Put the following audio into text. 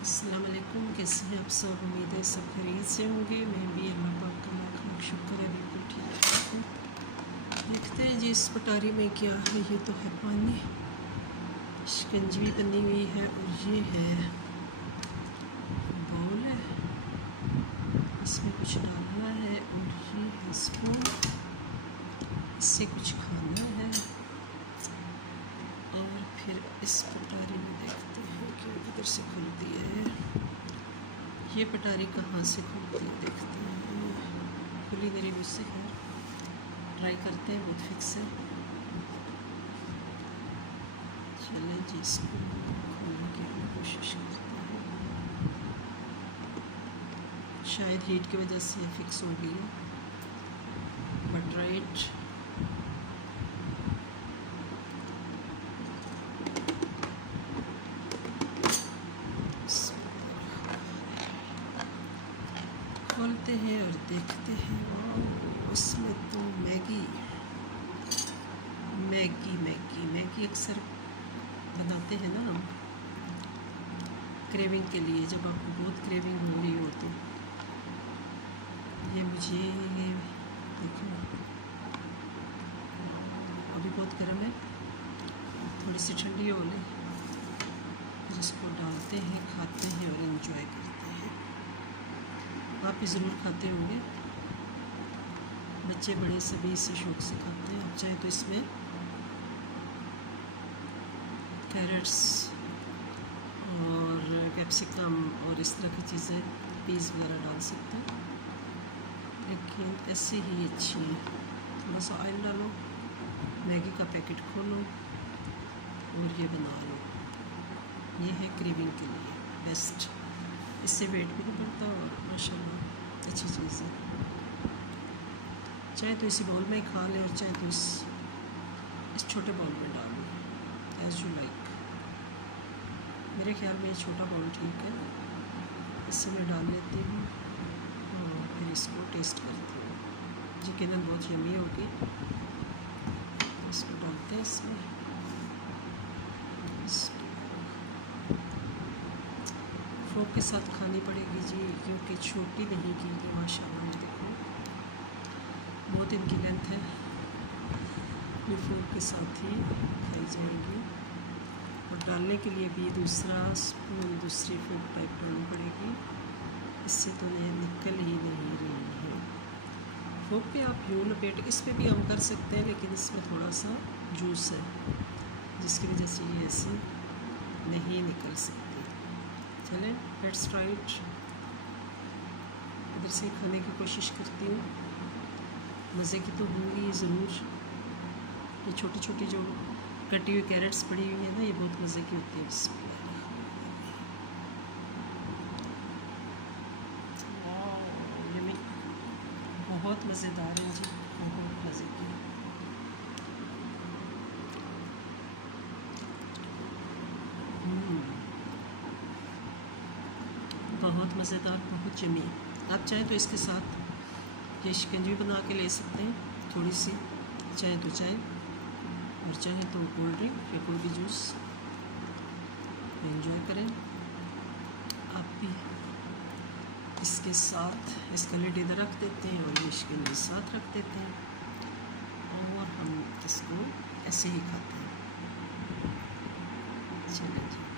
अस्सलाम वालेकुम, कैसे हैं आप सब। उम्मीद है सब खैरियत से होंगे। मैं भी अल्लाह पाक का लाख शुक्र है बिल्कुल ठीक हूँ। देखते हैं जी इस पटारी में क्या है। ये तो है पानी, शिकंजी बनी हुई है और ये है बाउल है, इसमें कुछ डालना है और ये है स्पून, इससे कुछ खाना है। और फिर इस पटारी में देखते हैं कि किधर से खुलती है। ये पटारी कहाँ से खुलती है देखते हैं। खुली मेरी मुझसे है, ट्राई करते हैं, बहुत फिक्स है। चलें जी, इसको खोलने की हम कोशिश करते हैं। शायद हीट की वजह से फिक्स हो गई है, बट राइट खोलते हैं और देखते हैं। वाह, इसमें तो मैगी मैगी मैगी मैगी अक्सर बनाते हैं ना हम क्रेविंग के लिए, जब आपको बहुत क्रेविंग हो रही हो तो। ये मुझे देखो अभी बहुत गर्म है, थोड़ी सी ठंडी हो ले, फिर इसको डालते हैं, खाते हैं और एंजॉय करते हैं। आप भी ज़रूर खाते होंगे, बच्चे बड़े सभी इसे शौक से खाते हैं। आप चाहे तो इसमें कैरेट्स और कैप्सिकम और इस तरह की चीज़ें, पीस वगैरह डाल सकते हैं, लेकिन ऐसे ही अच्छी है। थोड़ा सा ऑयल डालो, मैगी का पैकेट खोलो और ये बना लो। ये है क्रेविंग के लिए बेस्ट, इससे वेट भी नहीं बढ़ता और माशाल्लाह अच्छी चीज़ है। चाहे तो इसी बाउल में ही खा ले और चाहे तो इस छोटे बाउल में डाल लो, एज यू लाइक। मेरे ख्याल में ये छोटा बाउल ठीक है, इससे मैं डाल लेती हूँ और फिर इसको टेस्ट करती हूँ। यकीनन बहुत यम्मी होगी। इसको डालते हैं इसमें, फोक के साथ खानी पड़ेगी जी, क्योंकि छोटी नहीं की माशाल्लाह। देखो बहुत इनकी लेंथ है, ये फोक के साथ ही खाई जाएगी। और डालने के लिए भी दूसरा स्पून, दूसरी फोक टाइप डालनी पड़ेगी, इससे तो ये निकल ही नहीं रही है। फोक पे आप यूँ लपेट, इस पर भी हम कर सकते हैं, लेकिन इसमें थोड़ा सा जूस है जिसकी वजह से ये ऐसे नहीं निकल सकती। चलें, लेट्स ट्राई इट। इधर से खाने की कोशिश करती हूँ, मज़े की तो होंगी ज़रूर। ये छोटी छोटी जो कटी हुई कैरेट्स पड़ी हुई है ना, ये बहुत मज़े की होती है। ये बहुत मज़ेदार है जी, बहुत मज़े की। बहुत मज़ेदार, बहुत यम्मी। आप चाहें तो इसके साथ ये शिकंजी बना के ले सकते हैं, थोड़ी सी, चाहे तो चाय और चाहे तो कोल्ड ड्रिंक या कोई भी जूस, एंजॉय करें। आप भी इसके साथ इसका लिड इधर रख देते हैं और ये शिकंजी साथ रख देते हैं और हम इसको ऐसे ही खाते हैं। चलिए जी।